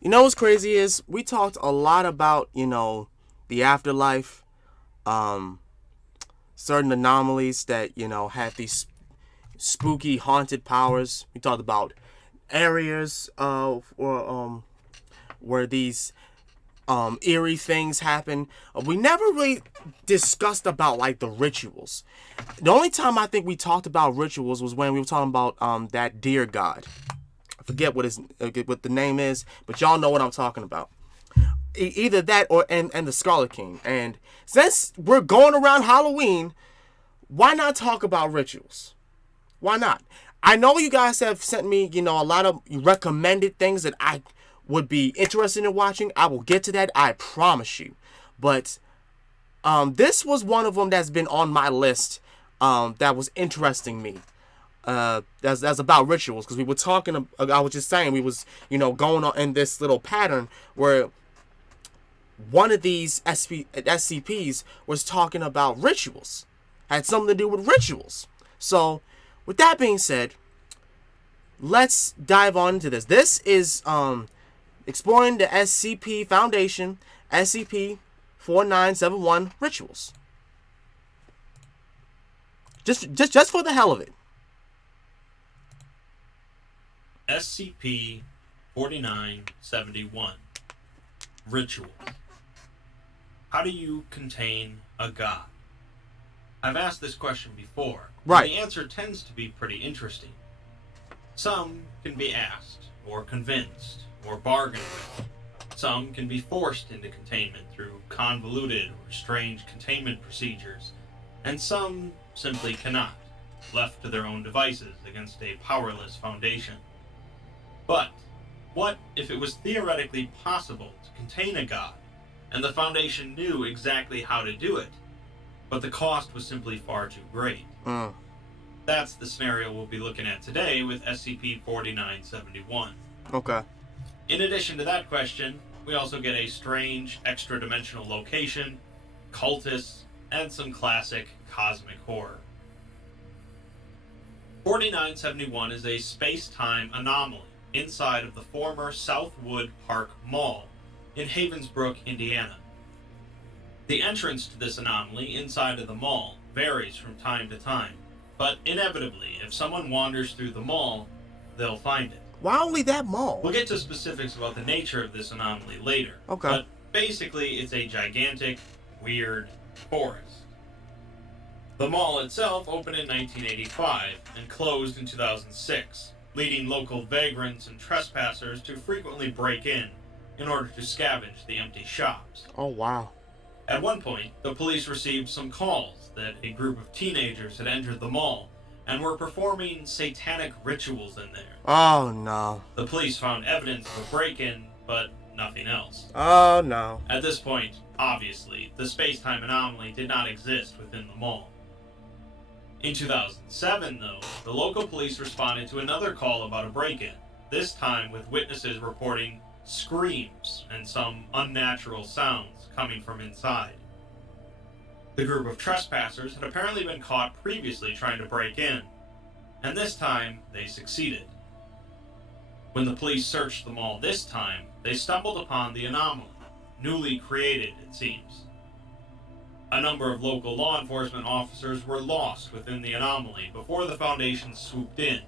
You know what's crazy is we talked a lot about, the afterlife, um, certain anomalies that, have these spooky haunted powers. We talked about areas where these eerie things happen. We never really discussed about like the rituals. The only time I think we talked about rituals was when we were talking about that deer god. I forget what the name is, but y'all know what I'm talking about. Either that or and the Scarlet King. And since we're going around Halloween, why not talk about rituals? Why not? I know you guys have sent me, a lot of recommended things that I would be interested in watching. I will get to that, I promise you. But this was one of them that's been on my list that was interesting me. That's about rituals, because we were talking. I was just saying we was going on in this little pattern where one of these SCPs was talking about rituals, had something to do with rituals. So, with that being said, let's dive on into this. This is exploring the SCP Foundation, SCP-4971 rituals. Just for the hell of it. SCP-4971 Rituals. How do you contain a god? I've asked this question before, right, and the answer tends to be pretty interesting. Some can be asked, or convinced, or bargained with. Some can be forced into containment through convoluted or strange containment procedures, and some simply cannot, left to their own devices against a powerless Foundation. But what if it was theoretically possible to contain a god, and the Foundation knew exactly how to do it, but the cost was simply far too great? That's the scenario we'll be looking at today with SCP-4971. Okay. In addition to that question, we also get a strange, extra-dimensional location, cultists, and some classic cosmic horror. 4971 is a space-time anomaly inside of the former Southwood Park Mall in Havensbrook, Indiana. The entrance to this anomaly inside of the mall varies from time to time, but inevitably, if someone wanders through the mall, they'll find it. Why only that mall? We'll get to specifics about the nature of this anomaly later. Okay. But basically, it's a gigantic, weird forest. The mall itself opened in 1985 and closed in 2006, leading local vagrants and trespassers to frequently break in order to scavenge the empty shops. Oh, wow. At one point, the police received some calls that a group of teenagers had entered the mall and were performing satanic rituals in there. Oh, no. The police found evidence of a break-in, but nothing else. Oh, no. At this point, obviously, the space-time anomaly did not exist within the mall. In 2007, though, the local police responded to another call about a break-in, this time with witnesses reporting screams and some unnatural sounds coming from inside. The group of trespassers had apparently been caught previously trying to break in, and this time they succeeded. When the police searched the mall this time, they stumbled upon the anomaly, newly created, it seems. A number of local law enforcement officers were lost within the anomaly before the Foundation swooped in,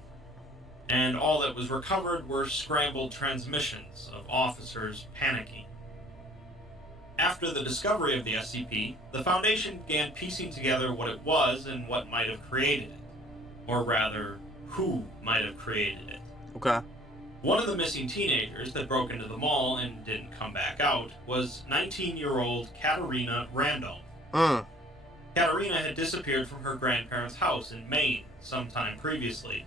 and all that was recovered were scrambled transmissions of officers panicking. After the discovery of the SCP, the Foundation began piecing together what it was and what might have created it. Or rather, who might have created it. Okay. One of the missing teenagers that broke into the mall and didn't come back out was 19-year-old Katerina Randolph. Katerina had disappeared from her grandparents' house in Maine sometime previously,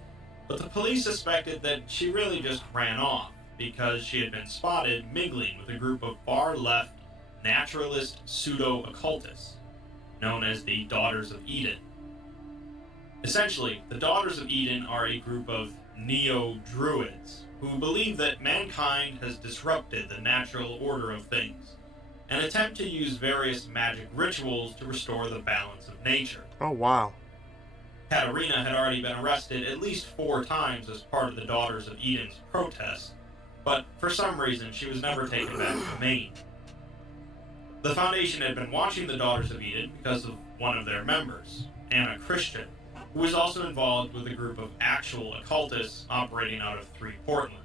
but the police suspected that she really just ran off because she had been spotted mingling with a group of far-left naturalist pseudo-occultists, known as the Daughters of Eden. Essentially, the Daughters of Eden are a group of neo-druids who believe that mankind has disrupted the natural order of things and attempt to use various magic rituals to restore the balance of nature. Oh, wow. Katerina had already been arrested at least 4 times as part of the Daughters of Eden's protests, but for some reason she was never taken back to Maine. The Foundation had been watching the Daughters of Eden because of one of their members, Anna Christian, who was also involved with a group of actual occultists operating out of 3 Portlands.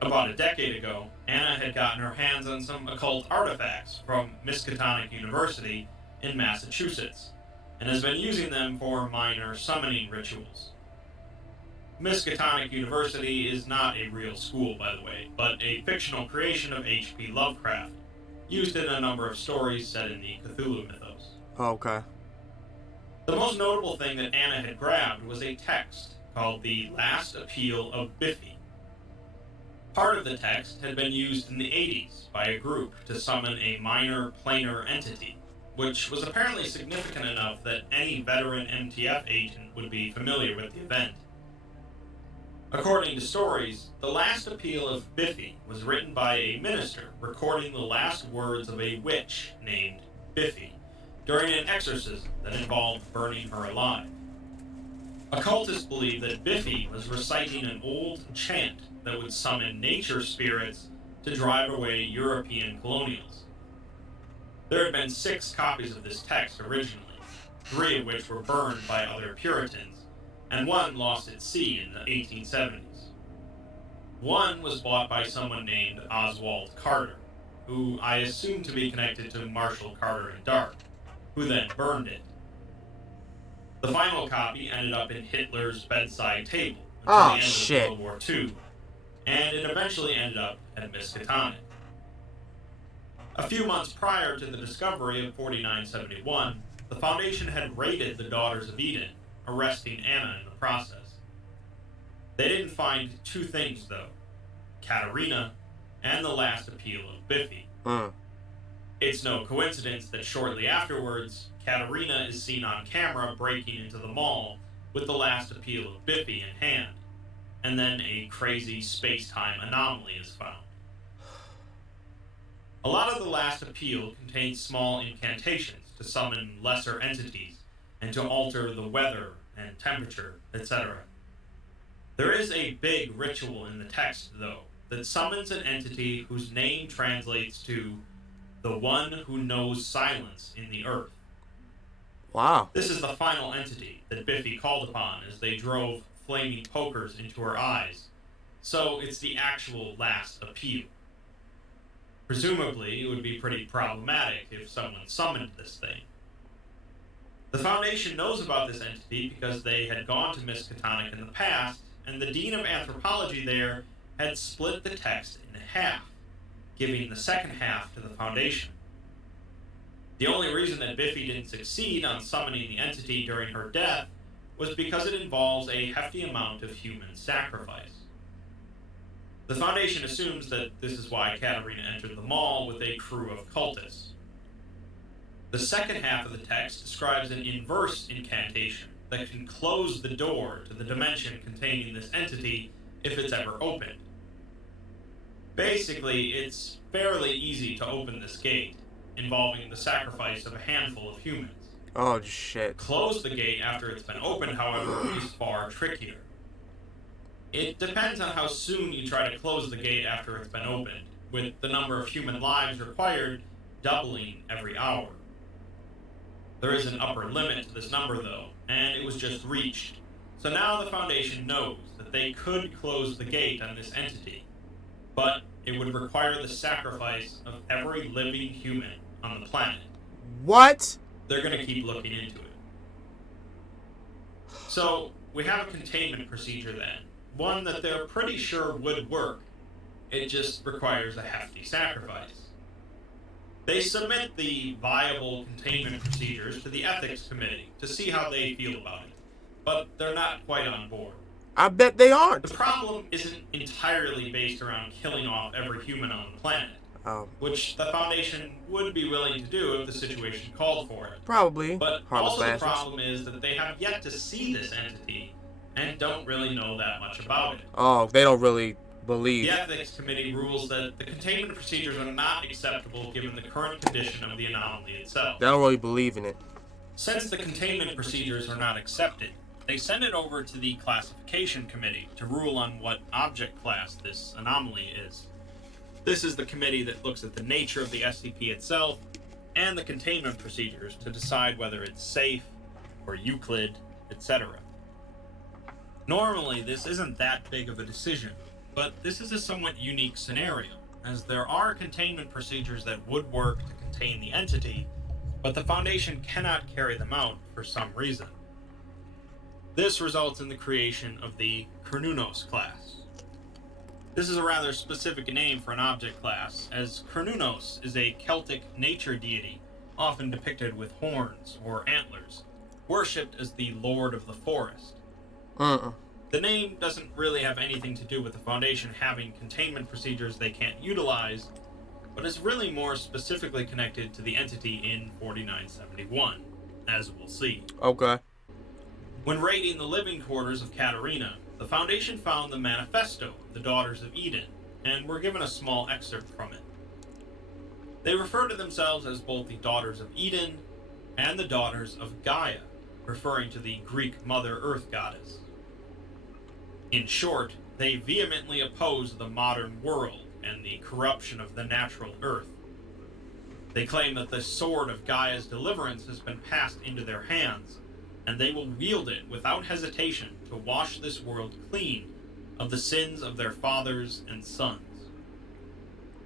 About a decade ago, Anna had gotten her hands on some occult artifacts from Miskatonic University in Massachusetts, and has been using them for minor summoning rituals. Miskatonic University is not a real school, by the way, but a fictional creation of H.P. Lovecraft, used in a number of stories set in the Cthulhu mythos. Okay. The most notable thing that Anna had grabbed was a text called The Last Appeal of Biffy. Part of the text had been used in the 80s by a group to summon a minor planar entity, which was apparently significant enough that any veteran MTF agent would be familiar with the event. According to stories, the last appeal of Biffy was written by a minister recording the last words of a witch named Biffy during an exorcism that involved burning her alive. Occultists believe that Biffy was reciting an old chant that would summon nature spirits to drive away European colonials. There had been 6 copies of this text originally, 3 of which were burned by other Puritans, and 1 lost at sea in the 1870s. 1 was bought by someone named Oswald Carter, who I assume to be connected to Marshall Carter and Dark, who then burned it. The final copy ended up in Hitler's bedside table until the end of World War II, and it eventually ended up at Miskatonic. A few months prior to the discovery of 4971, the Foundation had raided the Daughters of Eden, arresting Anna in the process. They didn't find 2 things, though: Katerina and the last appeal of Biffy. It's no coincidence that shortly afterwards, Katerina is seen on camera breaking into the mall with the last appeal of Biffy in hand, and then a crazy space-time anomaly is found. A lot of the last appeal contains small incantations to summon lesser entities and to alter the weather and temperature, etc. There is a big ritual in the text, though, that summons an entity whose name translates to the one who knows silence in the earth. Wow. This is the final entity that Biffy called upon as they drove flaming pokers into her eyes, so it's the actual last appeal. Presumably, it would be pretty problematic if someone summoned this thing. The Foundation knows about this entity because they had gone to Miskatonic in the past, and the Dean of Anthropology there had split the text in half, giving the second half to the Foundation. The only reason that Biffy didn't succeed on summoning the entity during her death was because it involves a hefty amount of human sacrifice. The Foundation assumes that this is why Katerina entered the mall with a crew of cultists. The second half of the text describes an inverse incantation that can close the door to the dimension containing this entity if it's ever opened. Basically, it's fairly easy to open this gate, involving the sacrifice of a handful of humans. Oh, shit. Close the gate after it's been opened, however, is far trickier. It depends on how soon you try to close the gate after it's been opened, with the number of human lives required doubling every hour. There is an upper limit to this number, though, and it was just reached. So now the Foundation knows that they could close the gate on this entity, but it would require the sacrifice of every living human on the planet. What? They're going to keep looking into it. So, we have a containment procedure then, one that they're pretty sure would work. It just requires a hefty sacrifice. They submit the viable containment procedures to the ethics committee to see how they feel about it, but they're not quite on board. I bet they aren't. The problem isn't entirely based around killing off every human on the planet, which the Foundation would be willing to do if the situation called for it. Probably. But Harmless also the bastards. problem is that they have yet to see this entity and don't really know that much about it. Oh, they don't really believe. The Ethics Committee rules that the containment procedures are not acceptable given the current condition of the anomaly itself. They don't really believe in it. Since the containment procedures are not accepted, they send it over to the classification committee to rule on what object class this anomaly is. This is the committee that looks at the nature of the SCP itself and the containment procedures to decide whether it's safe or Euclid, etc. Normally, this isn't that big of a decision, but this is a somewhat unique scenario, as there are containment procedures that would work to contain the entity, but the Foundation cannot carry them out for some reason. This results in the creation of the Cernunnos class. This is a rather specific name for an object class, as Cernunnos is a Celtic nature deity, often depicted with horns or antlers, worshipped as the Lord of the Forest. The name doesn't really have anything to do with the Foundation having containment procedures they can't utilize, but is really more specifically connected to the entity in 4971, as we'll see. Okay. When raiding the living quarters of Katarina, the Foundation found the manifesto of the Daughters of Eden, and were given a small excerpt from it. They refer to themselves as both the Daughters of Eden and the Daughters of Gaia, referring to the Greek Mother Earth goddess. In short, they vehemently oppose the modern world and the corruption of the natural earth. They claim that the sword of Gaia's deliverance has been passed into their hands, and they will wield it without hesitation to wash this world clean of the sins of their fathers and sons.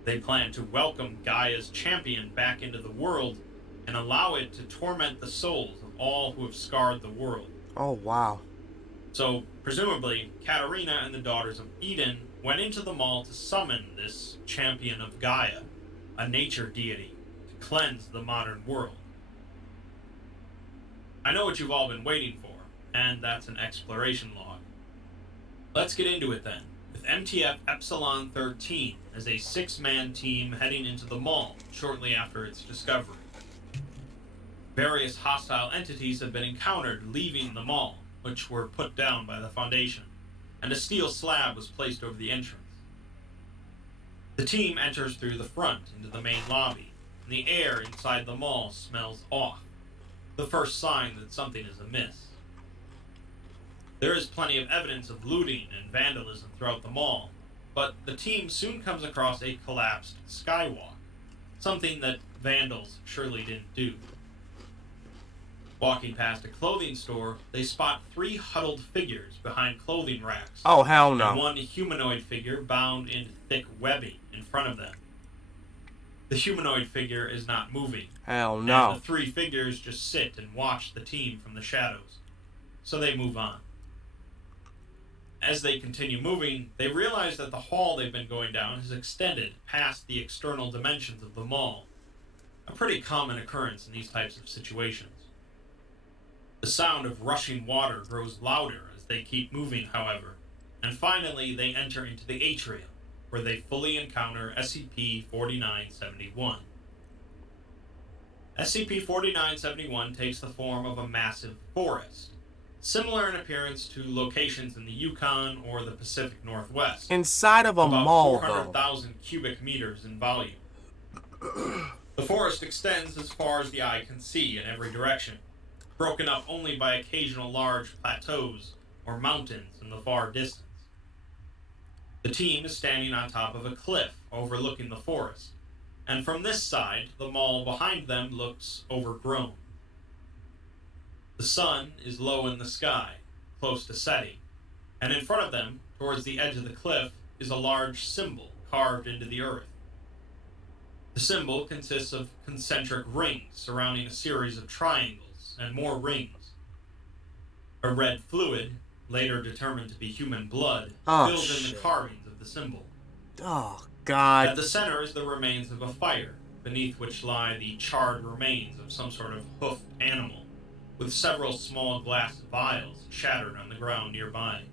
They plan to welcome Gaia's champion back into the world and allow it to torment the souls of all who have scarred the world. Oh, wow. So, presumably, Katarina and the Daughters of Eden went into the mall to summon this champion of Gaia, a nature deity, to cleanse the modern world. I know what you've all been waiting for, and that's an exploration log. Let's get into it then, with MTF Epsilon 13 as a 6-man team heading into the mall shortly after its discovery. Various hostile entities have been encountered leaving the mall, which were put down by the Foundation, and a steel slab was placed over the entrance. The team enters through the front into the main lobby, and the air inside the mall smells off, the first sign that something is amiss. There is plenty of evidence of looting and vandalism throughout the mall, but the team soon comes across a collapsed skywalk, something that vandals surely didn't do. Walking past a clothing store, they spot 3 huddled figures behind clothing racks. Oh, hell no. And one humanoid figure bound in thick webbing in front of them. The humanoid figure is not moving. Hell no. And the 3 figures just sit and watch the team from the shadows. So they move on. As they continue moving, they realize that the hall they've been going down has extended past the external dimensions of the mall. A pretty common occurrence in these types of situations. The sound of rushing water grows louder as they keep moving, however, and finally they enter into the atrium, where they fully encounter SCP-4971. SCP-4971 takes the form of a massive forest, similar in appearance to locations in the Yukon or the Pacific Northwest. Inside of a about mall, 400,000 cubic meters in volume. The forest extends as far as the eye can see in every direction, broken up only by occasional large plateaus or mountains in the far distance. The team is standing on top of a cliff overlooking the forest, and from this side, the mall behind them looks overgrown. The sun is low in the sky, close to setting, and in front of them, towards the edge of the cliff, is a large symbol carved into the earth. The symbol consists of concentric rings surrounding a series of triangles and more rings. A red fluid, later determined to be human blood, fills in the carvings of the symbol. Oh, God. At the center is the remains of a fire, beneath which lie the charred remains of some sort of hoofed animal, with several small glass vials shattered on the ground nearby.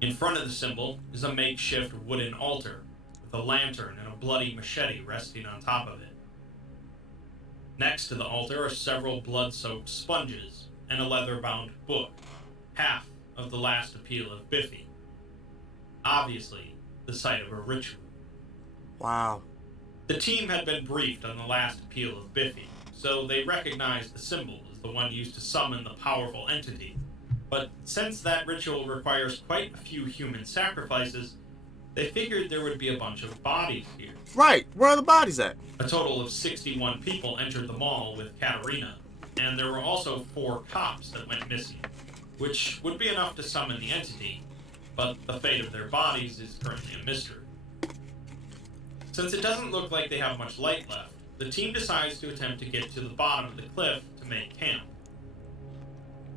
In front of the symbol is a makeshift wooden altar, with a lantern and a bloody machete resting on top of it. Next to the altar are several blood-soaked sponges and a leather-bound book, half of the last appeal of Biffy. Obviously, the site of a ritual. Wow. The team had been briefed on the last appeal of Biffy, so they recognized the symbol as the the one used to summon the powerful entity. But since that ritual requires quite a few human sacrifices, they figured there would be a bunch of bodies here. Right. Where are the bodies at? A total of 61 people entered the mall with Katarina, and there were also 4 cops that went missing, which would be enough to summon the entity, but the fate of their bodies is currently a mystery. Since it doesn't look like they have much light left, the team decides to attempt to get to the bottom of the cliff to make camp.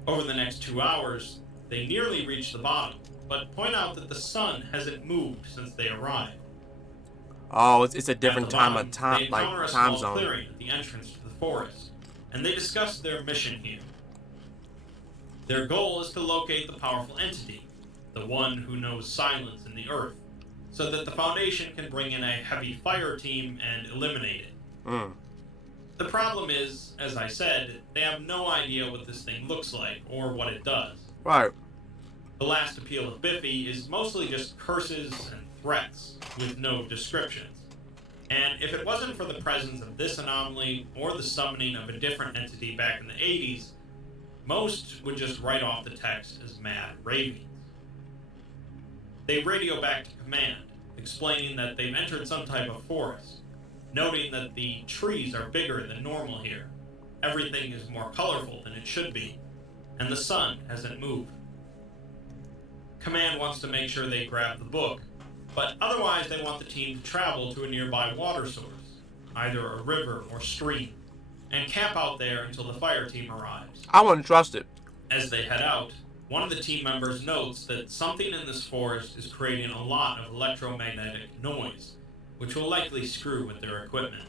Over the next 2 hours, they nearly reach the bottom, but point out that the sun hasn't moved since they arrived. Oh, it's a different At the time bottom, of time, they encounter like a time small zone. clearing at the entrance to the forest, and they discuss their mission here. Their goal is to locate the powerful entity, the one who knows silence in the earth, so that the Foundation can bring in a heavy fire team and eliminate it. Mm. The problem is, as I said, they have no idea what this thing looks like or what it does. Right. The last appeal of Biffy is mostly just curses and threats, with no descriptions. And if it wasn't for the presence of this anomaly or the summoning of a different entity back in the 80s, most would just write off the text as mad ravings. They radio back to command, explaining that they've entered some type of forest, noting that the trees are bigger than normal here, everything is more colorful than it should be, and the sun hasn't moved. Command wants to make sure they grab the book, but otherwise they want the team to travel to a nearby water source, either a river or stream, and camp out there until the fire team arrives. I wouldn't trust it. As they head out, one of the team members notes that something in this forest is creating a lot of electromagnetic noise, which will likely screw with their equipment.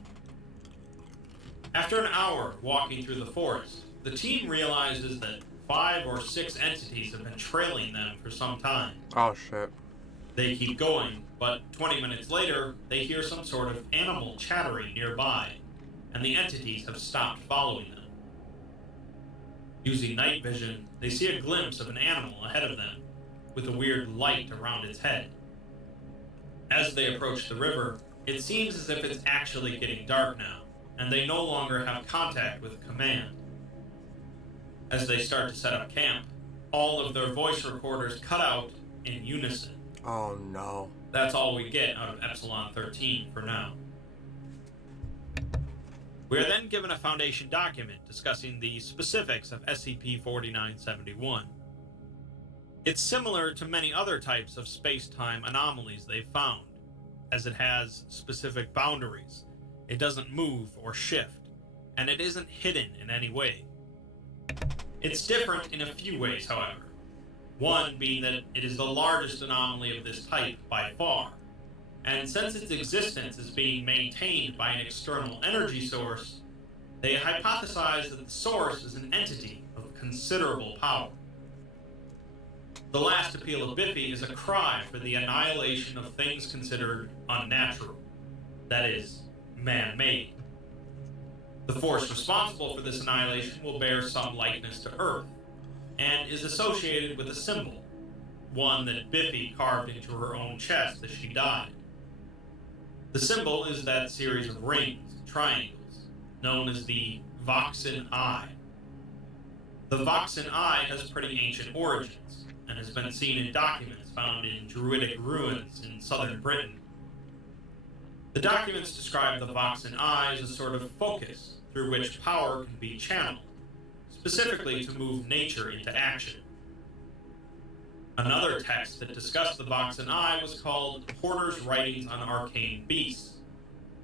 After an hour walking through the forest, the team realizes that 5 or 6 entities have been trailing them for some time. Oh shit. They keep going, but 20 minutes later, they hear some sort of animal chattering nearby, and the entities have stopped following them. Using night vision, they see a glimpse of an animal ahead of them, with a weird light around its head. As they approach the river, it seems as if it's actually getting dark now, and they no longer have contact with command. As they start to set up camp, all of their voice recorders cut out in unison. Oh no. That's all we get out of Epsilon 13 for now. We are then given a Foundation document discussing the specifics of SCP-4971. It's similar to many other types of space-time anomalies they've found, as it has specific boundaries, it doesn't move or shift, and it isn't hidden in any way. It's different in a few ways, however. One being that it is the largest anomaly of this type by far, and since its existence is being maintained by an external energy source, they hypothesize that the source is an entity of considerable power. The last appeal of Biffy is a cry for the annihilation of things considered unnatural, that is, man-made. The force responsible for this annihilation will bear some likeness to Earth, and is associated with a symbol, one that Biffy carved into her own chest as she died. The symbol is that series of rings, triangles, known as the Voxen Eye. The Voxen Eye has pretty ancient origins, and has been seen in documents found in Druidic ruins in southern Britain. The documents describe the Voxen Eye as a sort of focus through which power can be channeled, specifically to move nature into action. Another text that discussed the Voxen Eye was called Porter's Writings on Arcane Beasts,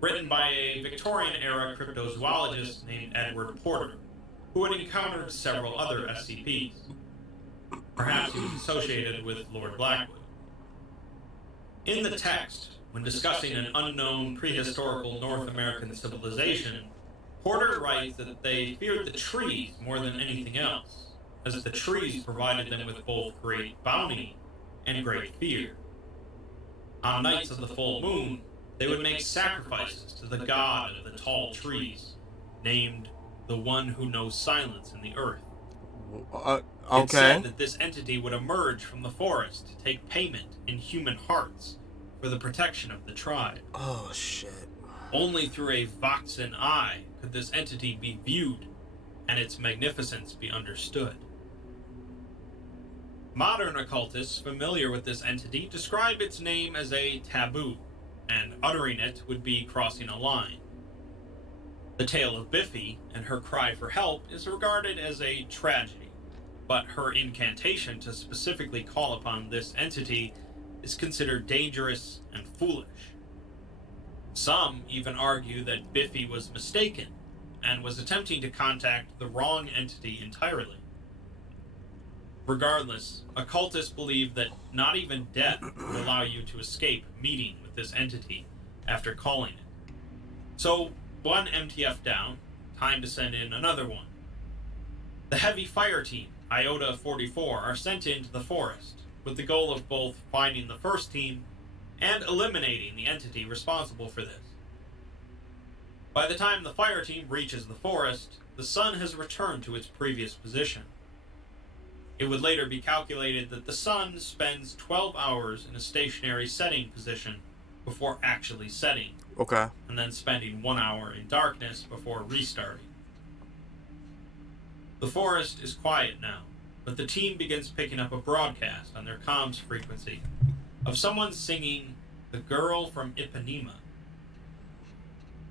written by a Victorian-era cryptozoologist named Edward Porter, who had encountered several other SCPs. Perhaps he was associated with Lord Blackwood. In the text, when discussing an unknown prehistorical North American civilization, Porter writes that they feared the trees more than anything else, as the trees provided them with both great bounty and great fear. On nights of the full moon, they would make sacrifices to the god of the tall trees, named the one who knows silence in the earth. Okay. It said that this entity would emerge from the forest to take payment in human hearts for the protection of the tribe. Oh shit. Only through a Voxen Eye could this entity be viewed, and its magnificence be understood. Modern occultists familiar with this entity describe its name as a taboo, and uttering it would be crossing a line. The tale of Biffy and her cry for help is regarded as a tragedy, but her incantation to specifically call upon this entity is considered dangerous and foolish. Some even argue that Biffy was mistaken and was attempting to contact the wrong entity entirely. Regardless, occultists believe that not even death would allow you to escape meeting with this entity after calling it. So, one MTF down, time to send in another one. The heavy fire team, Iota 44, are sent into the forest, with the goal of both finding the first team and eliminating the entity responsible for this. By the time the fire team reaches the forest, the sun has returned to its previous position. It would later be calculated that the sun spends 12 hours in a stationary setting position before actually setting, Okay. and then spending 1 hour in darkness before restarting. The forest is quiet now, but the team begins picking up a broadcast on their comms frequency of someone singing "The Girl from Ipanema."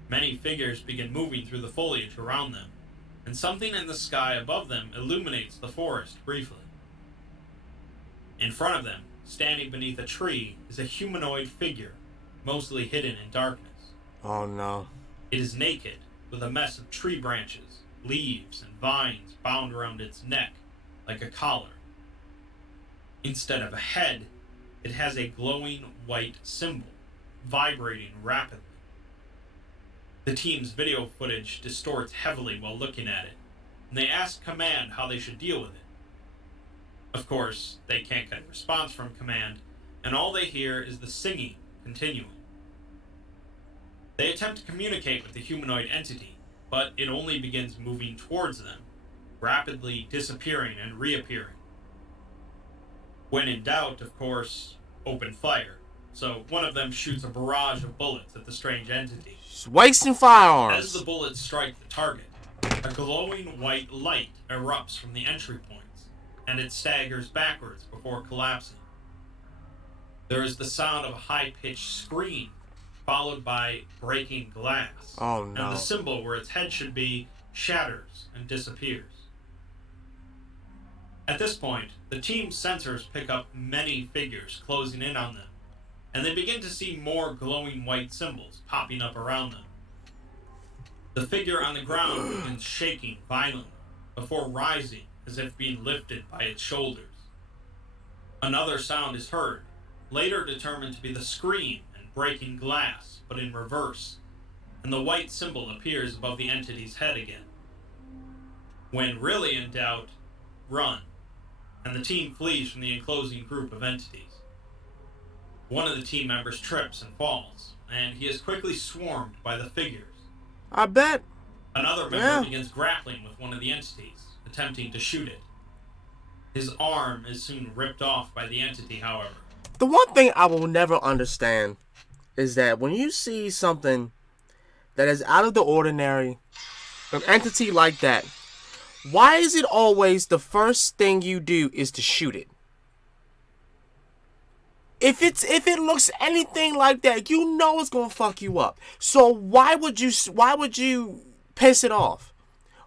Many figures begin moving through the foliage around them, and something in the sky above them illuminates the forest briefly. In front of them, standing beneath a tree, is a humanoid figure, mostly hidden in darkness. Oh no. It is naked, with a mess of tree branches, leaves, and vines bound around its neck like a collar. Instead of a head, it has a glowing white symbol, vibrating rapidly. The team's video footage distorts heavily while looking at it, and they ask Command how they should deal with it. Of course, they can't get a response from Command, and all they hear is the singing continuing. They attempt to communicate with the humanoid entity, but it only begins moving towards them, rapidly disappearing and reappearing. When in doubt, of course, open fire. So one of them shoots a barrage of bullets at the strange entity. Just wasting firearms. As the bullets strike the target, a glowing white light erupts from the entry points, and it staggers backwards before collapsing. There is the sound of a high-pitched scream, followed by breaking glass. Oh no. And the symbol where its head should be shatters and disappears. At this point, the team's sensors pick up many figures closing in on them, and they begin to see more glowing white symbols popping up around them. The figure on the ground begins shaking violently, before rising as if being lifted by its shoulders. Another sound is heard, later determined to be the scream and breaking glass, but in reverse, and the white symbol appears above the entity's head again. When really in doubt, run, and the team flees from the enclosing group of entities. One of the team members trips and falls, and he is quickly swarmed by the figures. I bet. Another member begins grappling with one of the entities, attempting to shoot it. His arm is soon ripped off by the entity, however. The one thing I will never understand is that when you see something that is out of the ordinary, an entity like that, why is it always the first thing you do is to shoot it? If it looks anything like that, you know it's gonna fuck you up. So why would you piss it off?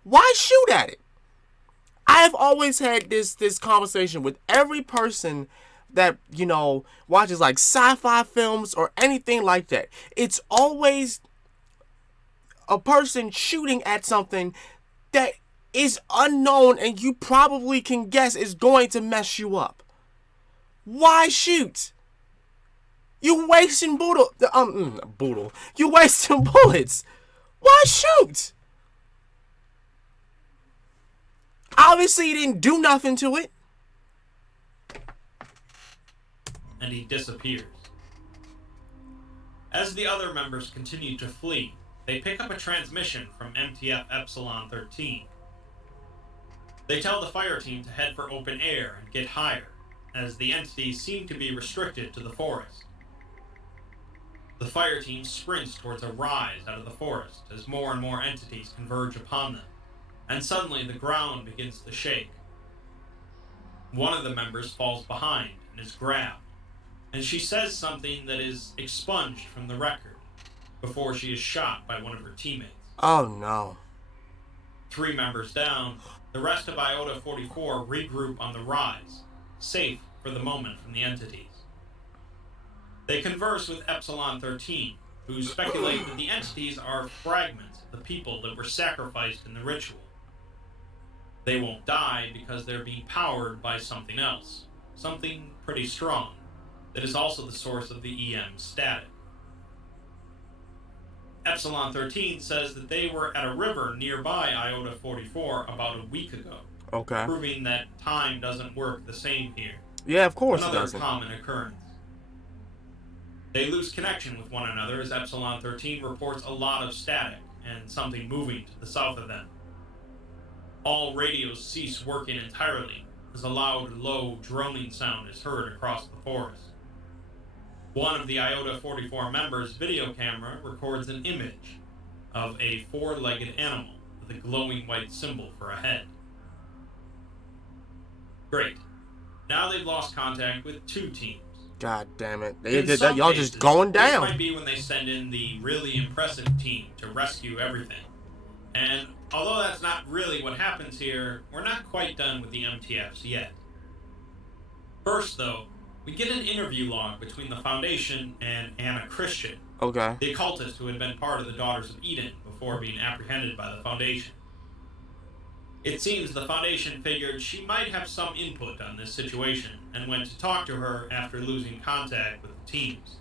Why shoot at it? I have always had this conversation with every person that, you know, watches like sci-fi films or anything like that. It's always a person shooting at something that is unknown and you probably can guess is going to mess you up. Why shoot? You wasting You wasting bullets. Why shoot? Obviously, you didn't do nothing to it. And he disappears. As the other members continue to flee, they pick up a transmission from MTF Epsilon 13. They tell the fire team to head for open air and get higher, as the entities seem to be restricted to the forest. The fire team sprints towards a rise out of the forest as more and more entities converge upon them, and suddenly the ground begins to shake. One of the members falls behind and is grabbed, and she says something that is expunged from the record before she is shot by one of her teammates. Oh no. 3 members down, the rest of Iota 44 regroup on the rise, safe for the moment from the entities. They converse with Epsilon 13, who speculate that the entities are fragments of the people that were sacrificed in the ritual. They won't die because they're being powered by something else, something pretty strong, that is also the source of the EM static. Epsilon 13 says that they were at a river nearby Iota 44 about a week ago, Okay. proving that time doesn't work the same here. Yeah, of course it Another doesn't. common occurrence. They lose connection with one another as Epsilon 13 reports a lot of static and something moving to the south of them. All radios cease working entirely as a loud, low, droning sound is heard across the forest. One of the Iota 44 members' video camera records an image of a 4-legged animal with a glowing white symbol for a head. Great. Now they've lost contact with 2 teams. God damn it. Y'all just going down. This might be when they send in the really impressive team to rescue everything. And although that's not really what happens here, we're not quite done with the MTFs yet. First, though, we get an interview log between the Foundation and Anna Christian, Okay. the occultist who had been part of the Daughters of Eden before being apprehended by the Foundation. It seems the Foundation figured she might have some input on this situation and went to talk to her after losing contact with the teams.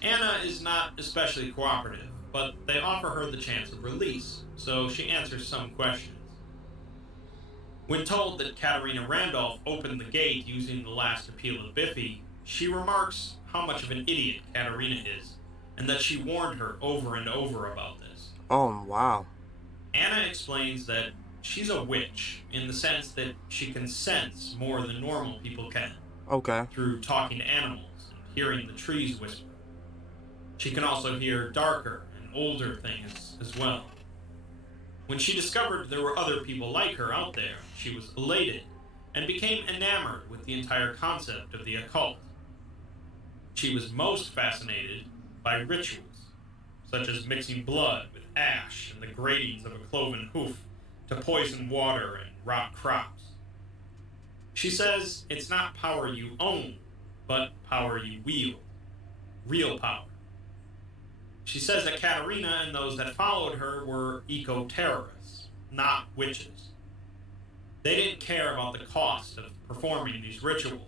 Anna is not especially cooperative, but they offer her the chance of release, so she answers some questions. When told that Katarina Randolph opened the gate using the last appeal of Biffy, she remarks how much of an idiot Katarina is, and that she warned her over and over about this. Oh, wow. Anna explains that she's a witch, in the sense that she can sense more than normal people can, Okay. through talking to animals and hearing the trees whisper. She can also hear darker and older things as well. When she discovered there were other people like her out there, she was elated and became enamored with the entire concept of the occult. She was most fascinated by rituals, such as mixing blood with ash and the gratings of a cloven hoof to poison water and rot crops. She says it's not power you own, but power you wield. Real power. She says that Katarina and those that followed her were eco-terrorists, not witches. They didn't care about the cost of performing these rituals.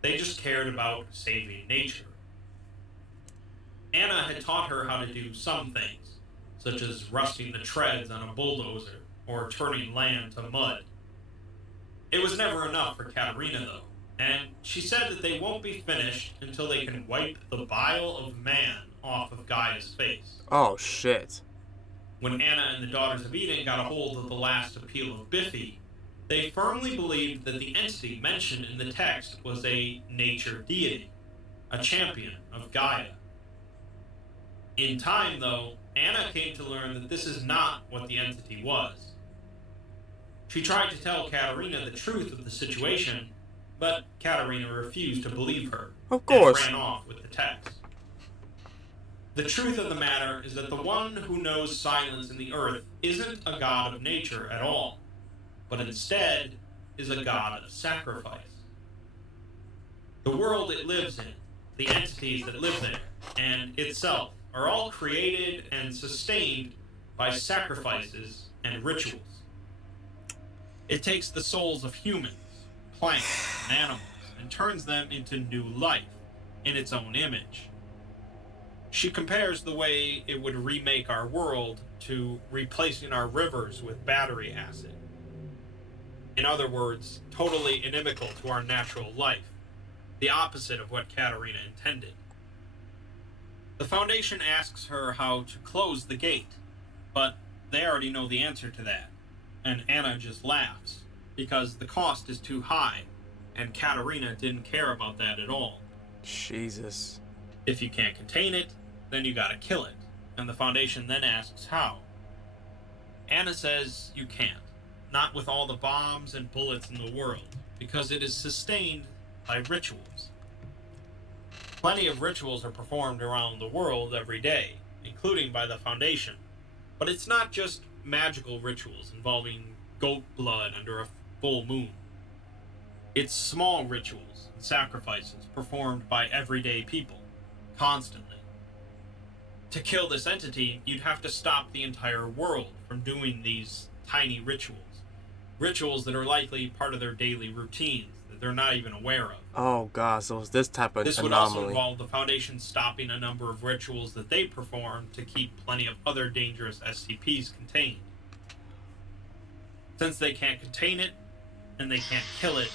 They just cared about saving nature. Anna had taught her how to do some things, such as rusting the treads on a bulldozer or turning land to mud. It was never enough for Katarina, though, and she said that they won't be finished until they can wipe the bile of man off of Gaia's face. Oh, shit. When Anna and the Daughters of Eden got a hold of the last appeal of Biffy, they firmly believed that the entity mentioned in the text was a nature deity, a champion of Gaia. In time, though, Anna came to learn that this is not what the entity was. She tried to tell Katarina the truth of the situation, but Katarina refused to believe her. Of course. And ran off with the text. The truth of the matter is that the one who knows silence in the earth isn't a god of nature at all, but instead is a god of sacrifice. The world it lives in, the entities that live there, and itself are all created and sustained by sacrifices and rituals. It takes the souls of humans, plants, and animals, and turns them into new life in its own image. She compares the way it would remake our world to replacing our rivers with battery acid. In other words, totally inimical to our natural life, the opposite of what Katarina intended. The Foundation asks her how to close the gate, but they already know the answer to that, and Anna just laughs, because the cost is too high, and Katarina didn't care about that at all. Jesus. If you can't contain it, then you gotta kill it, and the Foundation then asks how. Anna says you can't. Not with all the bombs and bullets in the world, because it is sustained by rituals. Plenty of rituals are performed around the world every day, including by the Foundation. But it's not just magical rituals involving goat blood under a full moon. It's small rituals and sacrifices performed by everyday people, constantly. To kill this entity, you'd have to stop the entire world from doing these tiny rituals. Rituals that are likely part of their daily routines that they're not even aware of. Oh god, so it's this type of This would anomaly. also involve the Foundation stopping a number of rituals that they perform to keep plenty of other dangerous SCPs contained. Since they can't contain it, and they can't kill it,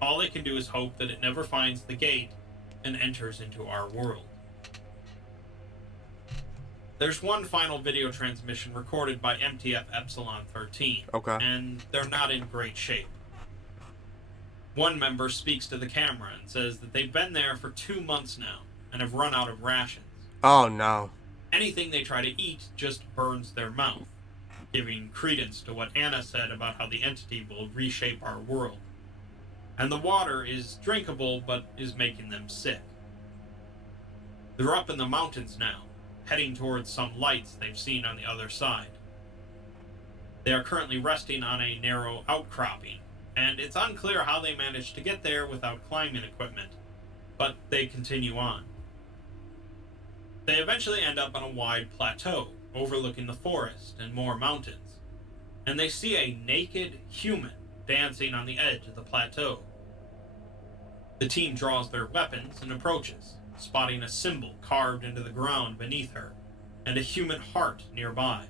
all they can do is hope that it never finds the gate and enters into our world. There's one final video transmission recorded by MTF Epsilon 13, Okay. and they're not in great shape. One member speaks to the camera and says that they've been there for 2 months now and have run out of rations. Oh no. Anything they try to eat just burns their mouth, giving credence to what Anna said about how the entity will reshape our world. And the water is drinkable, but is making them sick. They're up in the mountains now, heading towards some lights they've seen on the other side. They are currently resting on a narrow outcropping, and it's unclear how they managed to get there without climbing equipment, but they continue on. They eventually end up on a wide plateau, overlooking the forest and more mountains, and they see a naked human dancing on the edge of the plateau. The team draws their weapons and approaches, spotting a symbol carved into the ground beneath her, and a human heart nearby.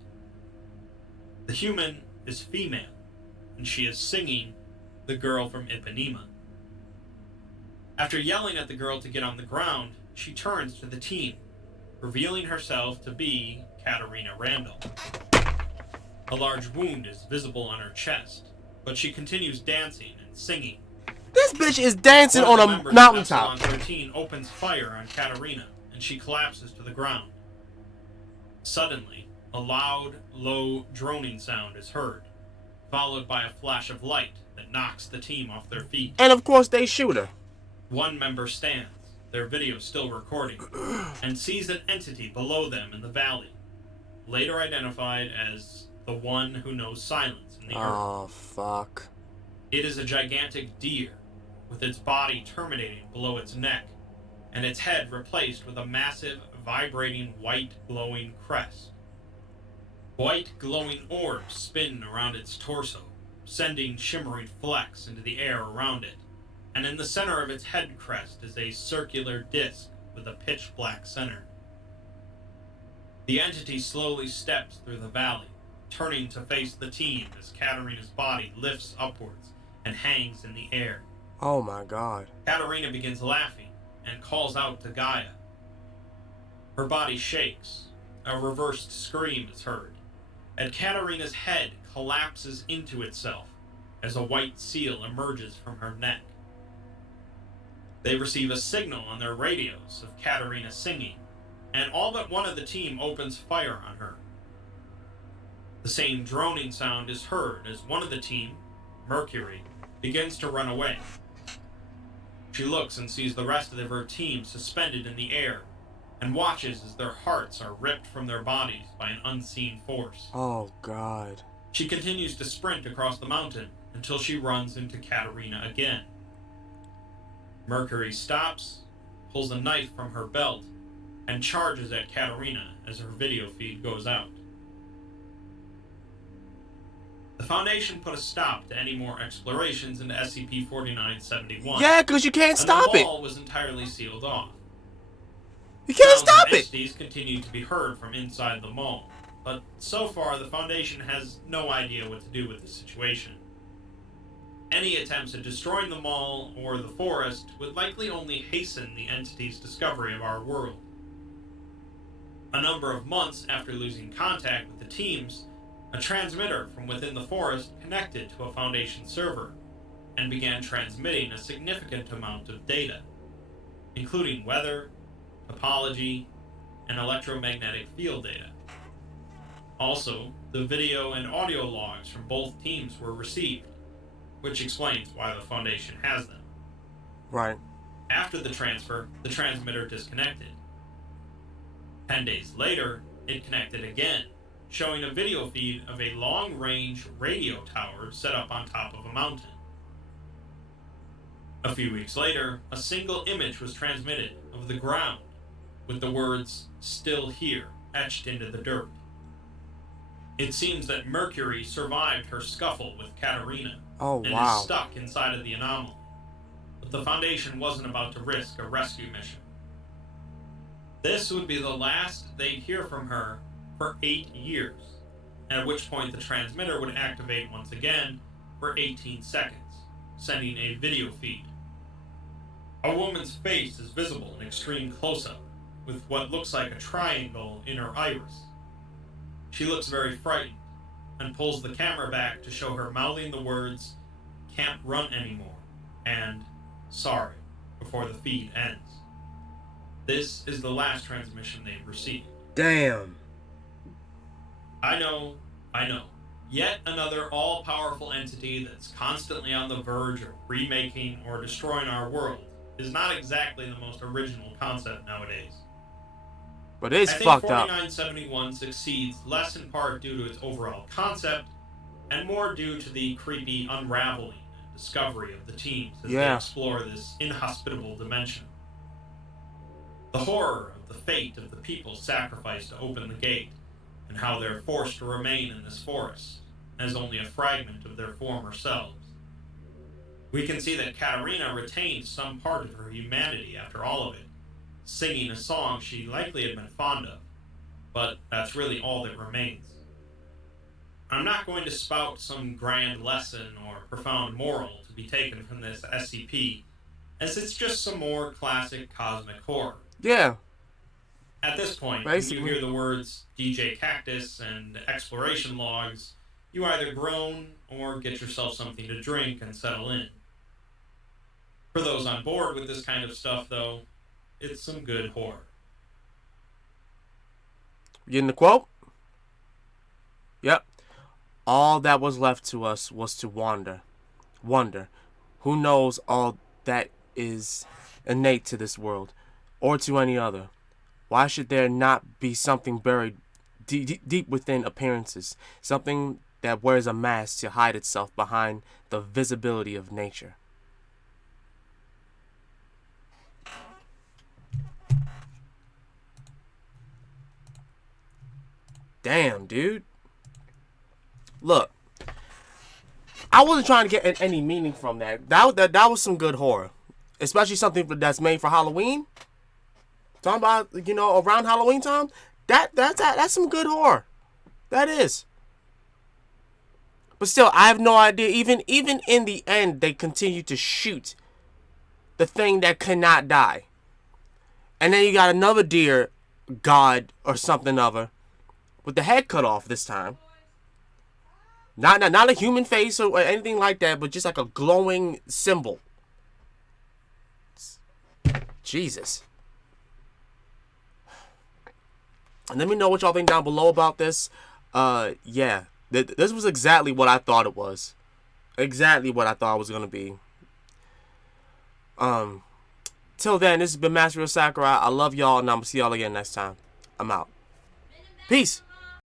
The human is female, and she is singing "The Girl from Ipanema." After yelling at the girl to get on the ground, she turns to the team, revealing herself to be Katarina Randall. A large wound is visible on her chest, but she continues dancing and singing. This bitch is dancing One on of the a members of mountaintop. Epsilon 13 opens fire on Katarina, and she collapses to the ground. Suddenly, a loud, low droning sound is heard, followed by a flash of light that knocks the team off their feet. And of course they shoot her. One member stands, their video still recording, and sees an entity below them in the valley, later identified as the one who knows silence in the earth. Oh fuck. It is a gigantic deer, with its body terminating below its neck, and its head replaced with a massive, vibrating, white glowing crest. White glowing orbs spin around its torso, sending shimmering flecks into the air around it, and in the center of its head crest is a circular disc with a pitch black center. The entity slowly steps through the valley, turning to face the team as Katarina's body lifts upwards and hangs in the air. Oh my god. Katarina begins laughing and calls out to Gaia. Her body shakes. A reversed scream is heard, and Katarina's head collapses into itself as a white seal emerges from her neck. They receive a signal on their radios of Katarina singing, and all but one of the team opens fire on her. The same droning sound is heard as one of the team, Mercury, begins to run away. She looks and sees the rest of her team suspended in the air, and watches as their hearts are ripped from their bodies by an unseen force. Oh god. She continues to sprint across the mountain until she runs into Katarina again. Mercury stops, pulls a knife from her belt, and charges at Katarina as her video feed goes out. The Foundation put a stop to any more explorations into SCP-4971. Yeah, because you can't stop and the it. mall was entirely sealed off. You can't Sounds of stop it. entities continue to be heard from inside the mall, but so far the Foundation has no idea what to do with the situation. Any attempts at destroying the mall or the forest would likely only hasten the entity's discovery of our world. A number of months after losing contact with the teams, a transmitter from within the forest connected to a Foundation server and began transmitting a significant amount of data, including weather, topology, and electromagnetic field data. Also, the video and audio logs from both teams were received, which explains why the Foundation has them. Right. After the transfer, the transmitter disconnected. 10 days later, it connected again, showing a video feed of a long-range radio tower set up on top of a mountain. A few weeks later, a single image was transmitted of the ground, with the words, "Still here," etched into the dirt. It seems that Mercury survived her scuffle with Katarina Oh, and wow. is stuck inside of the anomaly, but the Foundation wasn't about to risk a rescue mission. This would be the last they'd hear from her for 8 years, at which point the transmitter would activate once again for 18 seconds, sending a video feed. A woman's face is visible in extreme close-up, with what looks like a triangle in her iris. She looks very frightened, and pulls the camera back to show her mouthing the words, "Can't run anymore," and "Sorry," before the feed ends. This is the last transmission they've received. Damn. I know. Yet another all-powerful entity that's constantly on the verge of remaking or destroying our world is not exactly the most original concept nowadays. But it's I think fucked up. 4971 succeeds less in part due to its overall concept, and more due to the creepy unraveling and discovery of the teams as they explore this inhospitable dimension. The horror of the fate of the people sacrificed to open the gate, and how they're forced to remain in this forest, as only a fragment of their former selves. We can see that Katarina retained some part of her humanity after all of it, singing a song she likely had been fond of, but that's really all that remains. I'm not going to spout some grand lesson or profound moral to be taken from this SCP, as it's just some more classic cosmic horror. Yeah. At this point, Basically, when you hear the words DJ Cactus and exploration logs, you either groan or get yourself something to drink and settle in. For those on board with this kind of stuff, though, it's some good horror. Getting the quote? Yep. All that was left to us was to wonder. Who knows all that is innate to this world, or to any other? Why should there not be something buried deep within appearances? Something that wears a mask to hide itself behind the visibility of nature. Damn, dude. Look, I wasn't trying to get any meaning from that. That was some good horror, especially something that's made for Halloween. Talking about, around Halloween time. That's some good horror. That is. But still, I have no idea. Even in the end, they continue to shoot the thing that cannot die. And then you got another deer god or something other with the head cut off this time. Not a human face or anything like that, but just like a glowing symbol. Jesus. And let me know what y'all think down below about this. Yeah. This was exactly what I thought it was. Exactly what I thought it was going to be. Till then, this has been Master of Sakurai. I love y'all, and I'm going to see y'all again next time. I'm out. Peace.